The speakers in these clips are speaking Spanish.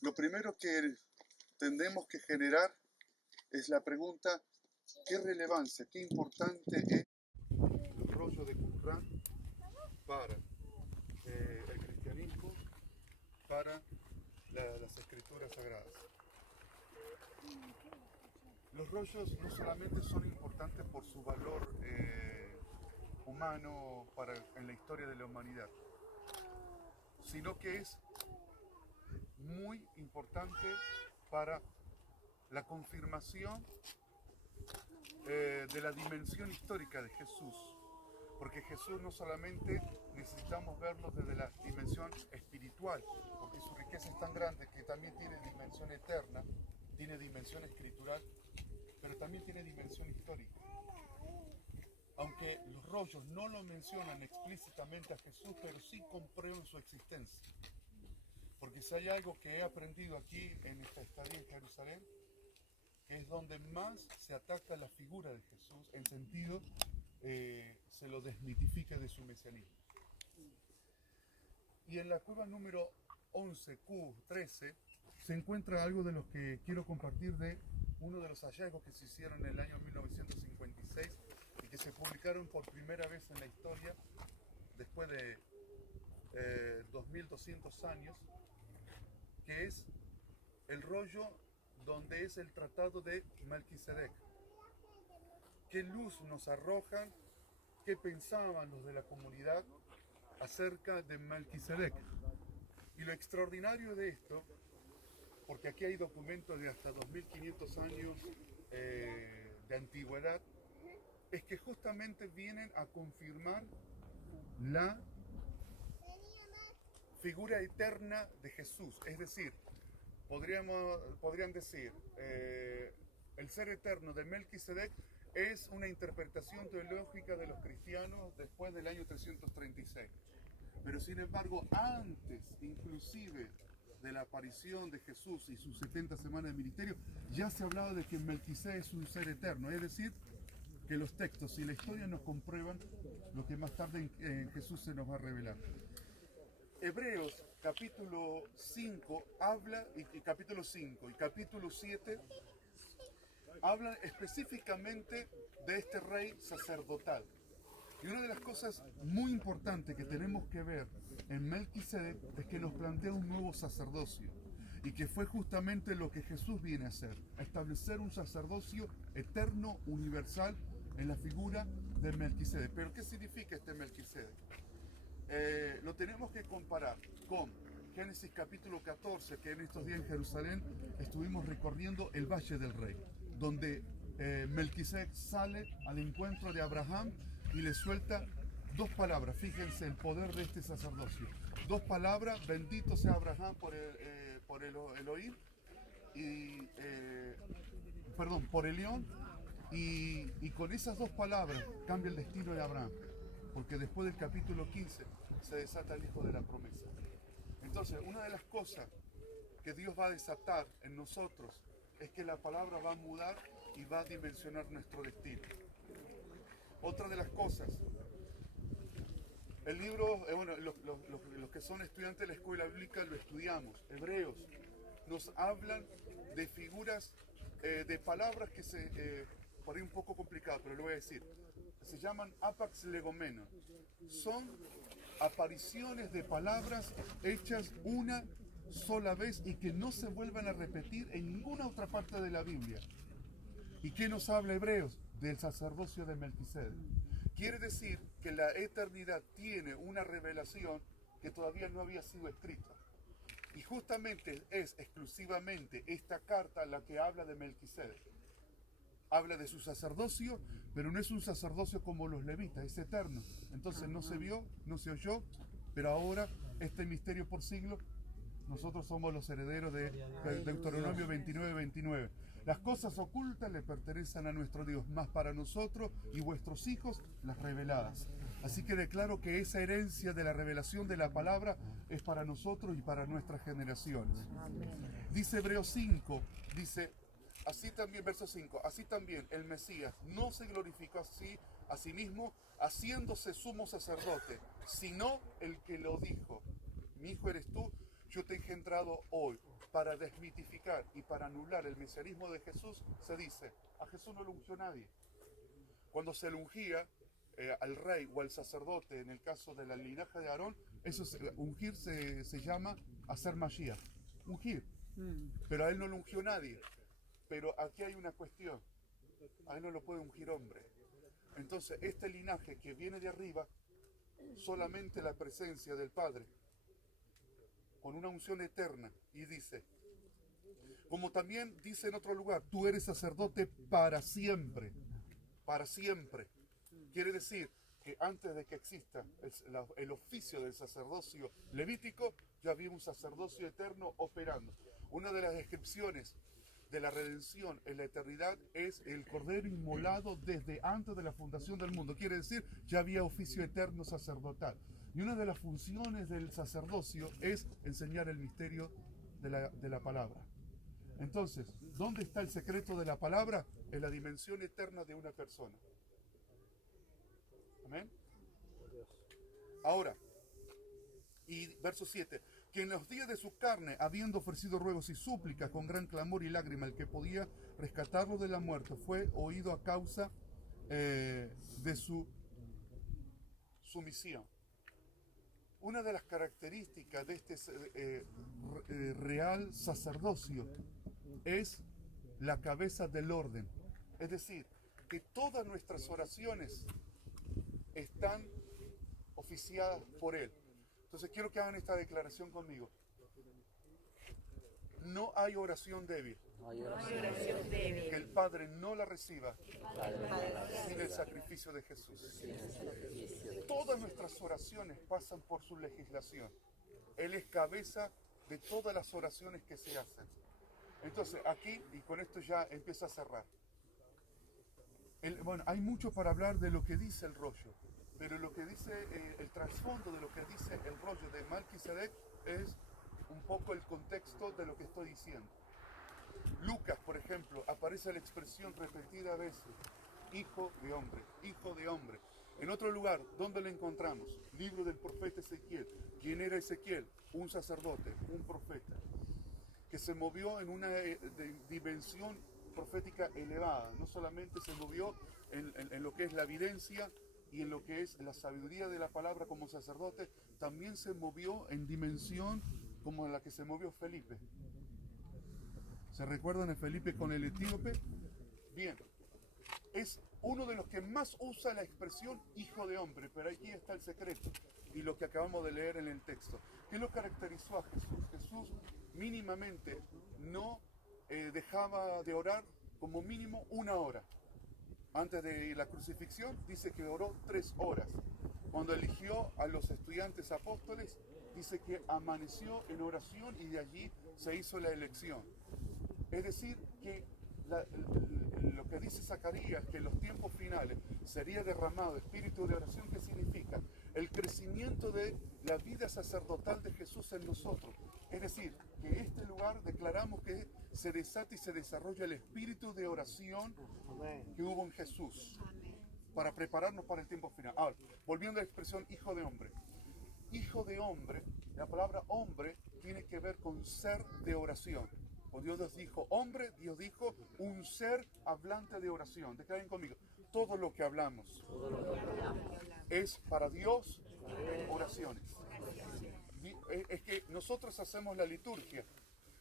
Lo primero que tendremos que generar es la pregunta, ¿qué relevancia, qué importante es el rollo de Qumran para el cristianismo, para las escrituras sagradas? Los rollos no solamente son importantes por su valor humano en la historia de la humanidad, sino que es muy importante para la confirmación de la dimensión histórica de Jesús. Porque Jesús no solamente necesitamos verlo desde la dimensión espiritual, porque su riqueza es tan grande que también tiene dimensión eterna, tiene dimensión escritural, pero también tiene dimensión histórica. Aunque los rollos no lo mencionan explícitamente a Jesús, pero sí comprueban su existencia. Porque si hay algo que he aprendido aquí en esta estadía en Jerusalén, que es donde más se ataca la figura de Jesús, en sentido, se lo desmitifica de su mesianismo. Y en la cueva número 11Q13 se encuentra algo de lo que quiero compartir de uno de los hallazgos que se hicieron en el año 1956 y que se publicaron por primera vez en la historia después de 2200 años, que es el rollo donde es el tratado de Melquisedec. ¿Qué luz nos arrojan? ¿Qué pensaban los de la comunidad acerca de Melquisedec? Y lo extraordinario de esto, porque aquí hay documentos de hasta 2500 años de antigüedad, es que justamente vienen a confirmar la figura eterna de Jesús. Es decir, podrían decir, el ser eterno de Melquisedec es una interpretación teológica de los cristianos después del año 336. Pero sin embargo, antes inclusive de la aparición de Jesús y sus 70 semanas de ministerio, ya se hablaba de que Melquisedec es un ser eterno, es decir, que los textos y la historia nos comprueban lo que más tarde en Jesús se nos va a revelar. Hebreos capítulo 5 habla, y capítulo 5 y capítulo 7 hablan específicamente de este rey sacerdotal. Y una de las cosas muy importantes que tenemos que ver en Melquisedec es que nos plantea un nuevo sacerdocio. Y que fue justamente lo que Jesús viene a hacer, a establecer un sacerdocio eterno, universal, en la figura de Melquisedec. Pero ¿qué significa este Melquisedec? Lo tenemos que comparar con Génesis capítulo 14, que en estos días en Jerusalén estuvimos recorriendo el Valle del Rey, donde Melquisedec sale al encuentro de Abraham y le suelta dos palabras. Fíjense el poder de este sacerdocio. Dos palabras: bendito sea Abraham por el Elohim, y, por el león, y con esas dos palabras cambia el destino de Abraham, porque después del capítulo 15 se desata el hijo de la promesa. Entonces, una de las cosas que Dios va a desatar en nosotros es que la palabra va a mudar y va a dimensionar nuestro destino. Otra de las cosas, el libro, los que son estudiantes de la escuela bíblica lo estudiamos. Hebreos nos hablan de figuras, de palabras que por ahí un poco complicado, pero lo voy a decir. Se llaman apax legomenon. Son apariciones de palabras hechas una sola vez y que no se vuelvan a repetir en ninguna otra parte de la Biblia. ¿Y qué nos habla Hebreos? Del sacerdocio de Melquisedec. Quiere decir que la eternidad tiene una revelación que todavía no había sido escrita. Y justamente es exclusivamente esta carta la que habla de Melquisedec. Habla de su sacerdocio, pero no es un sacerdocio como los levitas, es eterno. Entonces no se vio, no se oyó, pero ahora este misterio por siglo, nosotros somos los herederos de Deuteronomio 29:29. Las cosas ocultas le pertenecen a nuestro Dios, más para nosotros y vuestros hijos las reveladas. Así que declaro que esa herencia de la revelación de la palabra es para nosotros y para nuestras generaciones. Dice Hebreos 5, dice, así también, verso 5, así también el Mesías no se glorificó así a sí mismo, haciéndose sumo sacerdote, sino el que lo dijo: mi hijo eres tú, yo te he engendrado hoy. para desmitificar y para anular el mesianismo de Jesús, se dice, a Jesús no lo ungió nadie. Cuando se le ungía al rey o al sacerdote, en el caso de la linaje de Aarón, ungir se llama hacer Mashiach, ungir. Pero a él no lo ungió nadie. Pero aquí hay una cuestión, a él no lo puede ungir hombre. Entonces, este linaje que viene de arriba, solamente la presencia del Padre, con una unción eterna, y dice, como también dice en otro lugar, tú eres sacerdote para siempre, para siempre. Quiere decir que antes de que exista el oficio del sacerdocio levítico, ya había un sacerdocio eterno operando. Una de las descripciones de la redención en la eternidad es el cordero inmolado desde antes de la fundación del mundo. Quiere decir, ya había oficio eterno sacerdotal. Y una de las funciones del sacerdocio es enseñar el misterio de la palabra. Entonces, ¿dónde está el secreto de la palabra? En la dimensión eterna de una persona. Amén. Ahora, y verso 7, que en los días de su carne, habiendo ofrecido ruegos y súplicas con gran clamor y lágrima, el que podía rescatarlo de la muerte, fue oído a causa de su sumisión. Una de las características de este real sacerdocio es la cabeza del orden. Es decir, que todas nuestras oraciones están oficiadas por él. Entonces quiero que hagan esta declaración conmigo. No hay oración débil. Que el Padre no la reciba sin el sacrificio de Jesús. Todas nuestras oraciones pasan por su legislación. Él es cabeza de todas las oraciones que se hacen. Entonces aquí, y con esto ya empieza a cerrar. Bueno, hay mucho para hablar de lo que dice el rollo, pero lo que dice, el trasfondo de lo que dice el rollo de Melquisedec es un poco el contexto de lo que estoy diciendo. Lucas, por ejemplo, aparece la expresión repetida veces, hijo de hombre, hijo de hombre. En otro lugar, ¿dónde lo encontramos? Libro del profeta Ezequiel. ¿Quién era Ezequiel? Un sacerdote, un profeta, que se movió en una dimensión profética elevada. No solamente se movió en lo que es la evidencia y en lo que es la sabiduría de la palabra como sacerdote, también se movió en dimensión como en la que se movió Felipe. ¿Se recuerdan de Felipe con el etíope? Bien, es uno de los que más usa la expresión hijo de hombre, pero aquí está el secreto y lo que acabamos de leer en el texto. ¿Qué lo caracterizó a Jesús? Jesús mínimamente no dejaba de orar como mínimo 1 hora. Antes de la crucifixión dice que oró 3 horas. Cuando eligió a los estudiantes apóstoles, dice que amaneció en oración y de allí se hizo la elección. Es decir, que lo que dice Zacarías, que en los tiempos finales sería derramado espíritu de oración, ¿qué significa? El crecimiento de la vida sacerdotal de Jesús en nosotros. Es decir, que en este lugar declaramos que se desata y se desarrolla el espíritu de oración que hubo en Jesús para prepararnos para el tiempo final. Ahora, volviendo a la expresión hijo de hombre. Hijo de hombre, la palabra hombre tiene que ver con ser de oración. Cuando Dios dijo hombre, Dios dijo un ser hablante de oración. Declaren conmigo, todo lo que hablamos es para Dios oraciones. Es que nosotros hacemos la liturgia.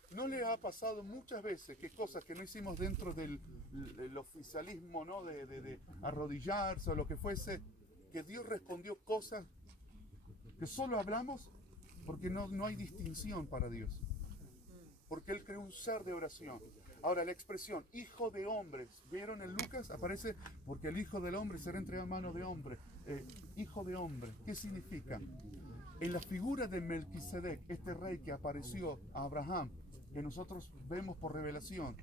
¿No le ha pasado muchas veces que cosas que no hicimos dentro del oficialismo, ¿no? de arrodillarse o lo que fuese, que Dios respondió cosas que solo hablamos porque no hay distinción para Dios? Porque Él creó un ser de oración. Ahora, la expresión hijo de hombres, ¿vieron en Lucas? Aparece porque el hijo del hombre será entregado en mano de hombre. Hijo de hombre, ¿qué significa? En la figura de Melquisedec, este rey que apareció a Abraham, que nosotros vemos por revelación,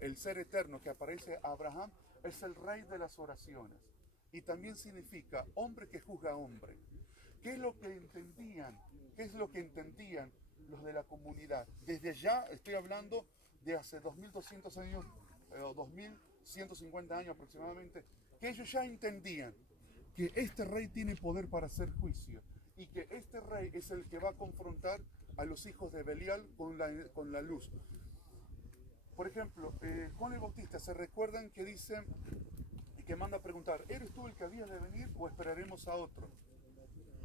el ser eterno que aparece a Abraham, es el rey de las oraciones. Y también significa hombre que juzga a hombre. ¿Qué es lo que entendían? ¿Qué es lo que entendían los de la comunidad? Desde allá, estoy hablando de hace 2200 años, o 2150 años aproximadamente, que ellos ya entendían que este rey tiene poder para hacer juicio y que este rey es el que va a confrontar a los hijos de Belial con la luz. Por ejemplo, Juan el Bautista, ¿se recuerdan que dicen y que manda a preguntar, ¿eres tú el que había de venir o esperaremos a otro?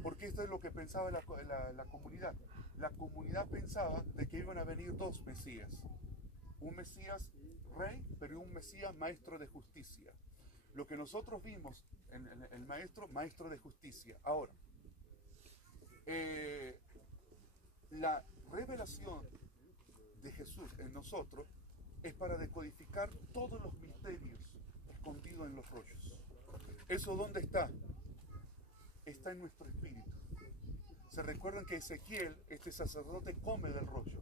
Porque esto es lo que pensaba la comunidad. La comunidad pensaba de que iban a venir dos Mesías. Un Mesías rey, pero un Mesías maestro de justicia. Lo que nosotros vimos en el maestro de justicia. Ahora, la revelación de Jesús en nosotros es para decodificar todos los misterios escondidos en los rollos. ¿Eso dónde está? Está en nuestro espíritu. Se recuerdan que Ezequiel, este sacerdote, come del rollo.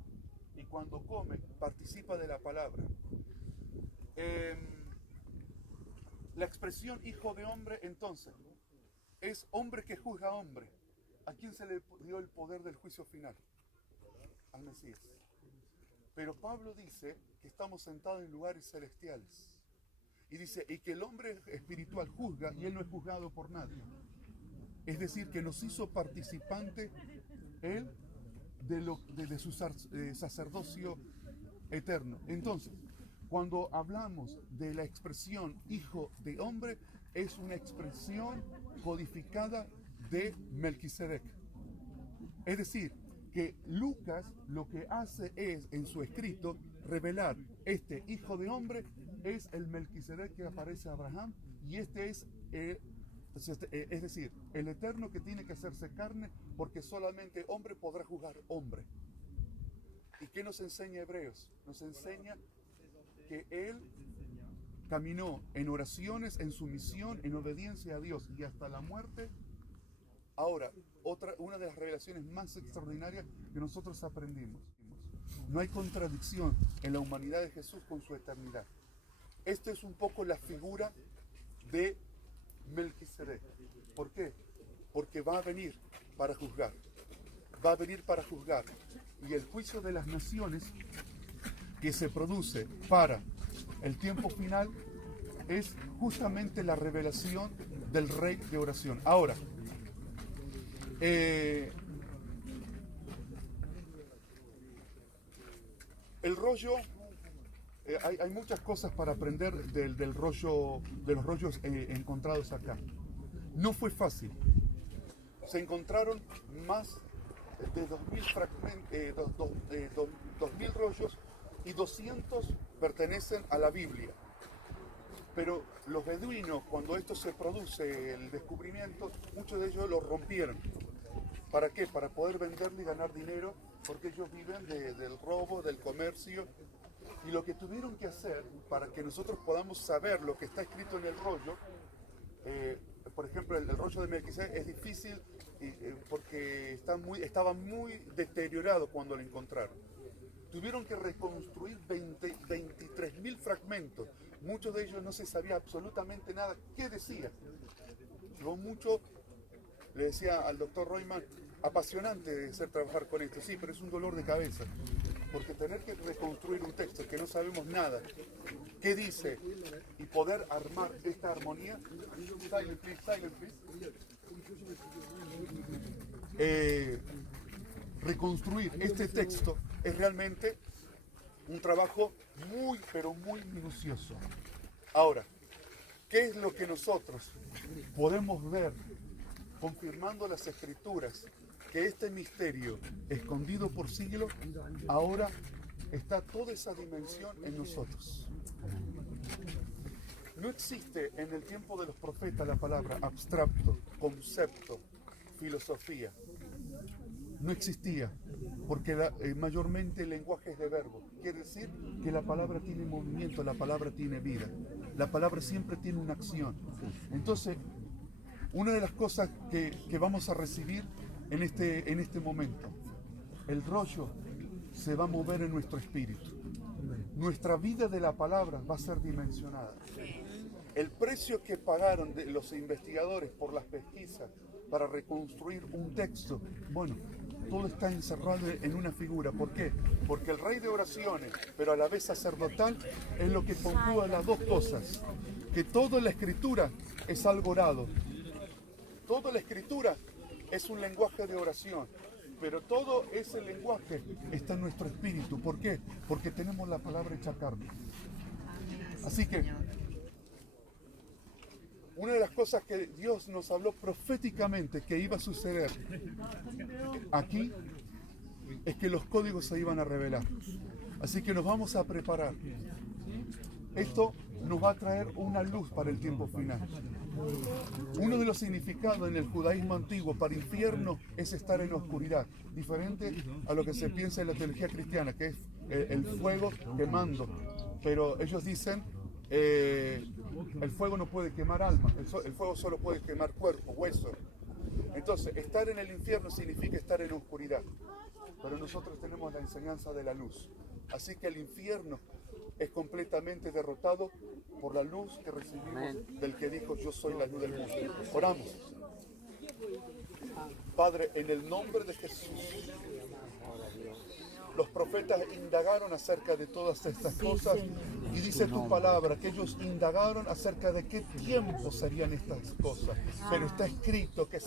Y cuando come, participa de la palabra. La expresión hijo de hombre, entonces, es hombre que juzga a hombre. ¿A quién se le dio el poder del juicio final? Al Mesías. Pero Pablo dice que estamos sentados en lugares celestiales. Y dice, y que el hombre espiritual juzga y él no es juzgado por nadie. Es decir, que nos hizo participante él de su sacerdocio eterno. Entonces, cuando hablamos de la expresión hijo de hombre, es una expresión codificada de Melquisedec. Es decir, que Lucas lo que hace es, en su escrito, revelar este hijo de hombre es el Melquisedec que aparece a Abraham, y este es decir, el eterno que tiene que hacerse carne, porque solamente hombre podrá juzgar hombre. ¿Y qué nos enseña Hebreos? Nos enseña que él caminó en oraciones, en sumisión, en obediencia a Dios y hasta la muerte. Ahora, una de las revelaciones más extraordinarias que nosotros aprendimos. No hay contradicción en la humanidad de Jesús con su eternidad. Esto es un poco la figura de Melquisedec. ¿Por qué? Porque va a venir para juzgar. Va a venir para juzgar. Y el juicio de las naciones que se produce para el tiempo final es justamente la revelación del Rey de oración. Ahora, el rollo, hay muchas cosas para aprender del rollo, de los rollos encontrados acá. No fue fácil. Se encontraron más de 2.000 rollos y 200 pertenecen a la Biblia. Pero los beduinos, cuando esto se produce, el descubrimiento, muchos de ellos lo rompieron. ¿Para qué? Para poder venderlo y ganar dinero, porque ellos viven del robo, del comercio. Y lo que tuvieron que hacer para que nosotros podamos saber lo que está escrito en el rollo, por ejemplo, el rollo de Melquisedec es difícil porque estaba muy deteriorado cuando lo encontraron. Tuvieron que reconstruir 23.000 fragmentos. Muchos de ellos no se sabía absolutamente nada. ¿Qué decía? Lo mucho, le decía al doctor Royman, apasionante de trabajar con esto. Sí, pero es un dolor de cabeza. Porque tener que reconstruir un texto que no sabemos nada, qué dice, y poder armar esta armonía. Silent, please. Reconstruir este texto es realmente un trabajo muy, pero muy minucioso. Ahora, ¿qué es lo que nosotros podemos ver confirmando las Escrituras? Que este misterio, escondido por siglos, ahora está toda esa dimensión en nosotros. No existe en el tiempo de los profetas la palabra abstracto, concepto, filosofía. No existía, porque mayormente el lenguaje es de verbo. Quiere decir que la palabra tiene movimiento, la palabra tiene vida. La palabra siempre tiene una acción. Entonces, una de las cosas que vamos a recibir en este momento, el rollo se va a mover en nuestro espíritu. Nuestra vida de la palabra va a ser dimensionada. El precio que pagaron los investigadores por las pesquisas para reconstruir un texto, bueno, todo está encerrado en una figura. ¿Por qué? Porque el rey de oraciones, pero a la vez sacerdotal, es lo que conjuga las dos cosas. Que toda la escritura es algo orado. Toda la escritura es un lenguaje de oración. Pero todo ese lenguaje está en nuestro espíritu. ¿Por qué? Porque tenemos la palabra hecha carne. Así que una de las cosas que Dios nos habló proféticamente que iba a suceder aquí es que los códigos se iban a revelar. Así que nos vamos a preparar. Esto nos va a traer una luz para el tiempo final. Uno de los significados en el judaísmo antiguo para infierno es estar en oscuridad, diferente a lo que se piensa en la teología cristiana, que es el fuego quemando. Pero ellos dicen, el fuego no puede quemar alma, el fuego solo puede quemar cuerpo, hueso. Entonces, estar en el infierno significa estar en oscuridad. Pero nosotros tenemos la enseñanza de la luz. Así que el infierno es completamente derrotado por la luz que recibimos del que dijo: yo soy la luz del mundo. Oramos. Padre, en el nombre de Jesús, los profetas indagaron acerca de todas estas cosas y dice tu palabra que ellos indagaron acerca de qué tiempo serían estas cosas, pero está escrito que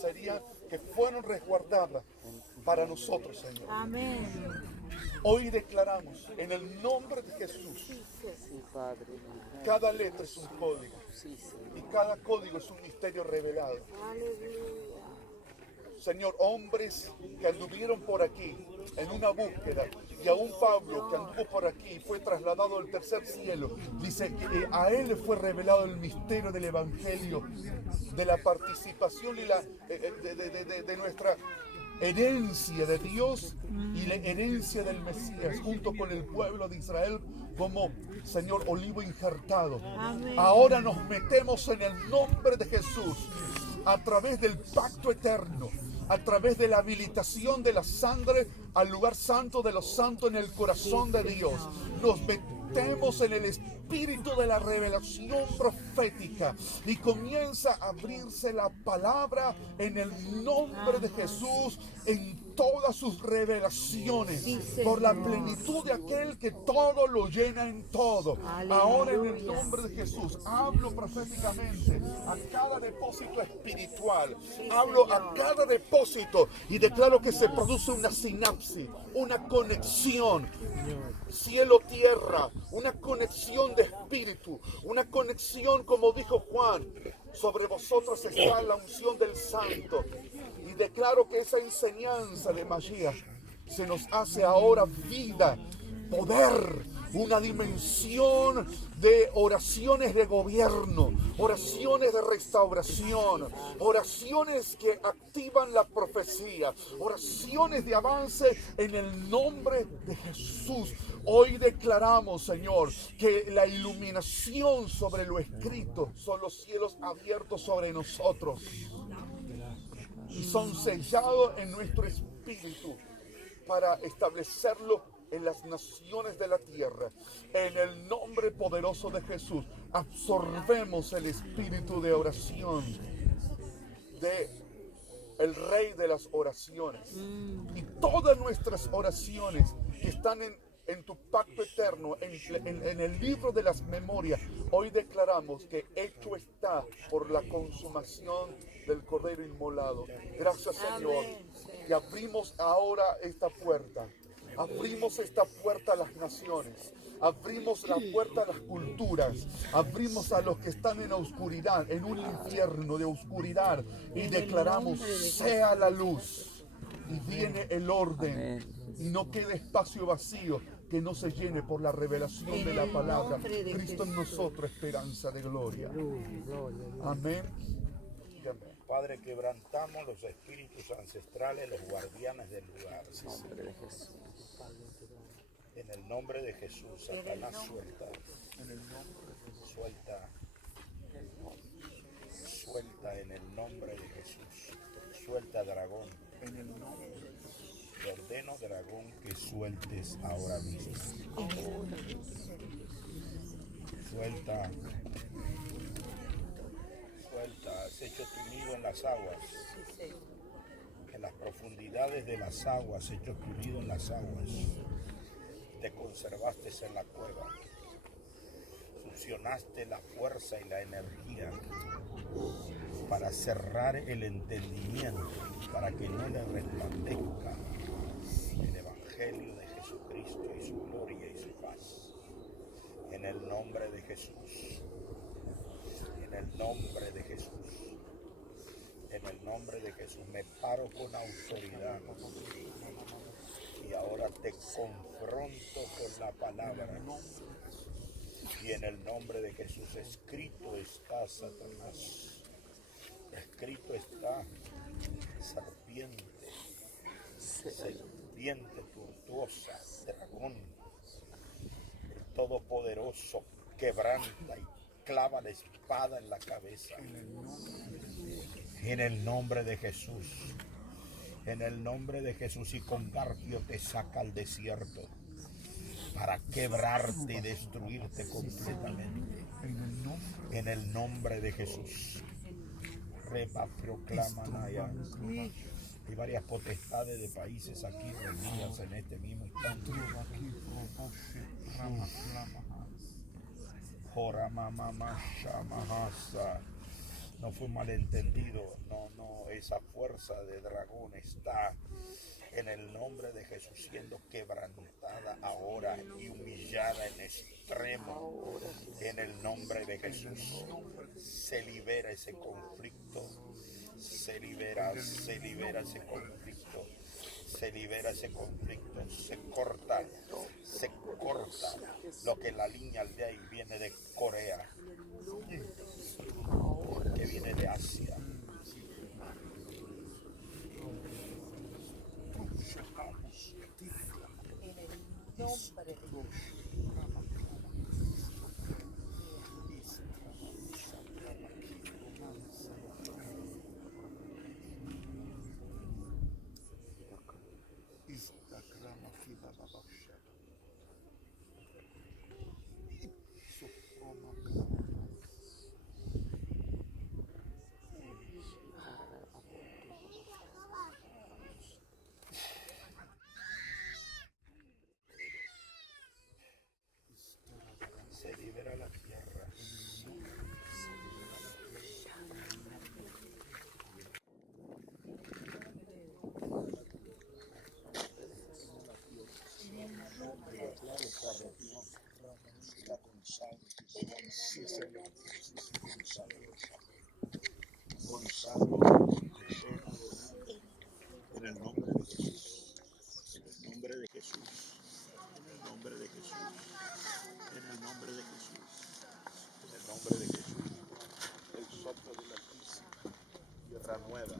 fueron resguardadas para nosotros, Señor. Amén. Hoy declaramos en el nombre de Jesús, cada letra es un código y cada código es un misterio revelado. Señor, hombres que anduvieron por aquí en una búsqueda, y aún Pablo que anduvo por aquí y fue trasladado al tercer cielo, dice que a él le fue revelado el misterio del Evangelio, de la participación y de nuestra herencia de Dios y la herencia del Mesías junto con el pueblo de Israel como, Señor, olivo injertado. Amén. Ahora nos metemos en el nombre de Jesús a través del pacto eterno, a través de la habilitación de la sangre al lugar santo de los santos en el corazón de Dios. Nos metemos en el espíritu de la revelación profética y comienza a abrirse la palabra en el nombre de Jesús en todas sus revelaciones, por la plenitud de aquel que todo lo llena en todo. Ahora en el nombre de Jesús hablo proféticamente a cada depósito espiritual, hablo a cada depósito y declaro que se produce una sinapsis, una conexión cielo-tierra, una conexión de espíritu, una conexión, como dijo Juan: sobre vosotros está la unción del Santo. Y declaro que esa enseñanza de Mashiach se nos hace ahora vida, poder, una dimensión de oraciones de gobierno, oraciones de restauración, oraciones que activan la profecía, oraciones de avance en el nombre de Jesús. Hoy declaramos, Señor, que la iluminación sobre lo escrito son los cielos abiertos sobre nosotros y son sellados en nuestro espíritu para establecerlo en las naciones de la tierra. En el nombre poderoso de Jesús, absorbemos el espíritu de oración de el Rey de las oraciones. Y todas nuestras oraciones que están en tu pacto eterno, en el libro de las memorias, hoy declaramos que hecho está por la consumación del Cordero inmolado. Gracias, Señor. Y abrimos ahora esta puerta. Abrimos esta puerta a las naciones. Abrimos la puerta a las culturas. Abrimos a los que están en la oscuridad, en un infierno de oscuridad. Y declaramos: sea la luz. Y viene el orden. Y no quede espacio vacío que no se llene por la revelación de la palabra. Cristo en nosotros, esperanza de gloria. Amén. Y amén. Padre, quebrantamos los espíritus ancestrales, los guardianes del lugar. En el nombre de Jesús, Satanás, suelta. Suelta. Suelta en el nombre de Jesús. Suelta, dragón. En el nombre de Jesús. Te ordeno, dragón, que sueltes ahora mismo. Suelta. Suelta. Has hecho tu nido en las aguas. En las profundidades de las aguas, has hecho tu nido en las aguas. Te conservaste en la cueva. Fusionaste la fuerza y la energía para cerrar el entendimiento, para que no le resplandezca Evangelio de Jesucristo y su gloria y su paz. En el nombre de Jesús. En el nombre de Jesús. En el nombre de Jesús me paro con autoridad. Y ahora te confronto con la palabra. Y en el nombre de Jesús, escrito está, Satanás. Escrito está, serpiente tortuosa, dragón, el Todopoderoso quebranta y clava la espada en la cabeza. En el nombre de Jesús. En el nombre de Jesús, y con garfio te saca al desierto para quebrarte y destruirte completamente. En el nombre de Jesús. Reba proclama Naya. Hay varias potestades de países aquí reunidas en este mismo instante. No fue malentendido, no, esa fuerza de dragón está en el nombre de Jesús siendo quebrantada ahora y humillada en extremo. En el nombre de Jesús se libera ese conflicto, se libera ese conflicto, se libera ese conflicto, se corta lo que la línea aldea y viene de Corea, que viene de Asia. Se libera la tierra. En el nombre de Jesús. En el nombre de Jesús. En el nombre de Jesús. En el nombre de Jesús. En el nombre de Jesús. El soplo de la tierra nueva.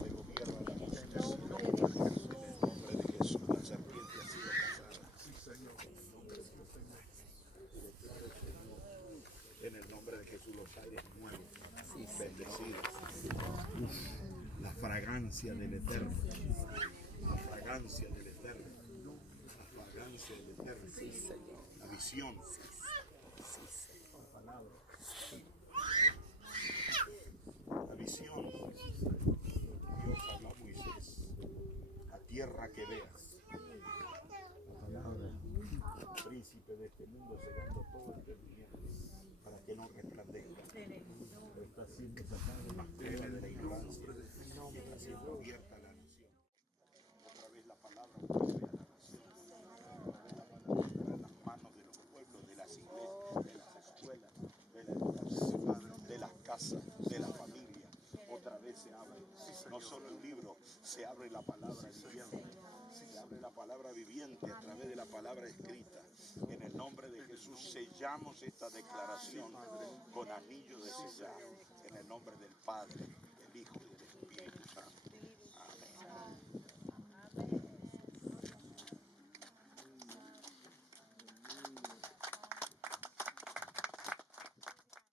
Que gobierna la mujer. En el nombre de Jesús. La serpiente ha sido cazada. En el nombre de Jesús, los aires nuevos, bendecidos. La fragancia del Eterno. La fragancia del Eterno. La fragancia del Eterno. La visión. La palabra. La visión. Dios habló a Moisés. La tierra que veas. La palabra. El príncipe de este mundo cegando todo entendimiento para que no resplandezca. Está siendo sacado de las tierras de la ignorancia. Está siendo abierta a la nación. Otra vez la palabra vuelve a la nación. Otra vez la palabra en las manos de los pueblos, de las iglesias, de las escuelas, de la educación, de las casas, de la familia. Otra vez se abre. No solo el libro, se abre la palabra viviente. Se abre la palabra viviente a través de la palabra escrita. En el nombre de Jesús sellamos esta declaración con anillo de sellar. En el nombre del Padre, del Hijo y del Espíritu Santo.